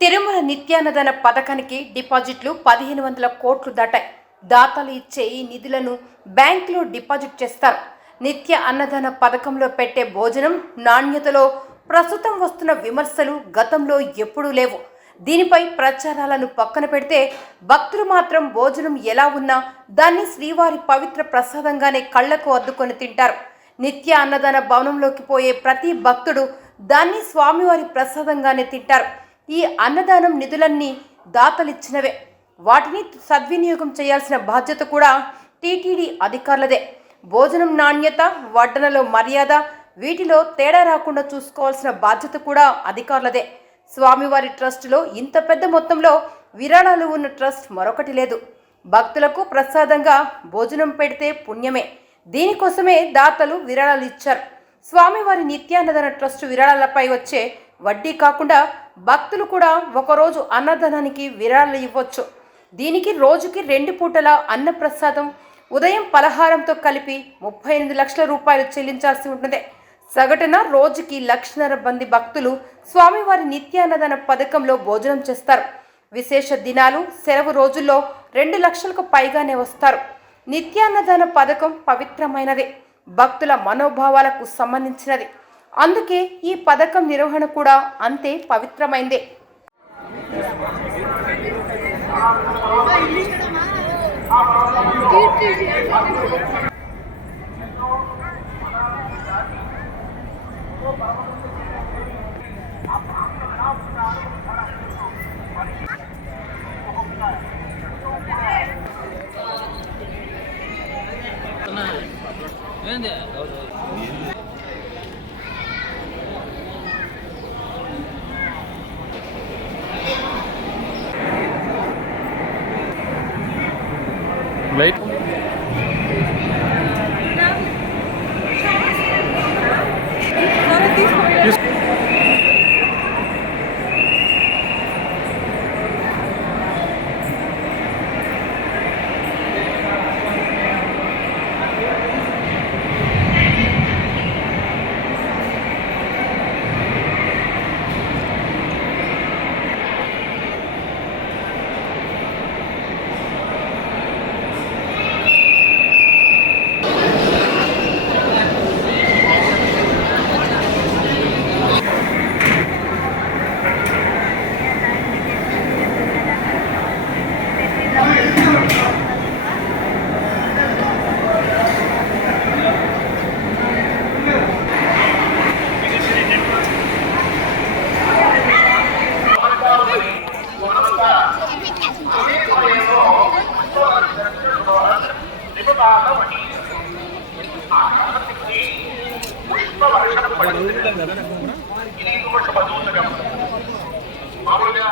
తిరుమల నిత్యాన్నదాన పథకానికి డిపాజిట్లు పదిహేను వందల కోట్లు దాటాయి. దాతలు ఇచ్చే ఈ నిధులను బ్యాంకులో డిపాజిట్ చేస్తారు. నిత్య అన్నదాన పథకంలో పెట్టే భోజనం నాణ్యతలో ప్రస్తుతం వస్తున్న విమర్శలు గతంలో ఎప్పుడూ లేవు. దీనిపై ప్రచారాలను పక్కన పెడితే భక్తులు మాత్రం భోజనం ఎలా ఉన్నా దాన్ని శ్రీవారి పవిత్ర ప్రసాదంగానే కళ్ళకు అద్దుకొని తింటారు. నిత్య అన్నదాన భవనంలోకి పోయే ప్రతి భక్తుడు దాన్ని స్వామివారి ప్రసాదంగానే తింటారు. ఈ అన్నదానం నిధులన్నీ దాతలిచ్చినవే. వాటిని సద్వినియోగం చేయాల్సిన బాధ్యత కూడా టీటీడీ అధికారులదే. భోజనం నాణ్యత వడ్డనలో మర్యాద వీటిలో తేడా రాకుండా చూసుకోవాల్సిన బాధ్యత కూడా అధికారులదే. స్వామివారి ట్రస్టులో ఇంత పెద్ద మొత్తంలో విరాళాలు ఉన్న ట్రస్ట్ మరొకటి లేదు. భక్తులకు ప్రసాదంగా భోజనం పెడితే పుణ్యమే. దీనికోసమే దాతలు విరాళాలు ఇచ్చారు. స్వామివారి నిత్యాన్నదాన ట్రస్ట్ విరాళాలపై వచ్చే వడ్డీ కాకుండా భక్తులు కూడా ఒకరోజు అన్నదానానికి విరాళాలు ఇవ్వచ్చు. దీనికి రోజుకి రెండు పూటల అన్నప్రసాదం ఉదయం పలహారంతో కలిపి ముప్పై ఎనిమిది లక్షల రూపాయలు చెల్లించాల్సి ఉంటుంది. సగటున రోజుకి లక్షన్నర మంది భక్తులు స్వామివారి నిత్యాన్నదాన పథకంలో భోజనం చేస్తారు. విశేష దినాలు సెలవు రోజుల్లో రెండు లక్షలకు పైగానే వస్తారు. నిత్యాన్నదాన పథకం పవిత్రమైనది. భక్తుల మనోభావాలకు సంబంధించినది. అందుకే ఈ పథకం నిర్వహణ కూడా అంతే పవిత్రమైందే. En daar. వెయిట్ మామూలుగా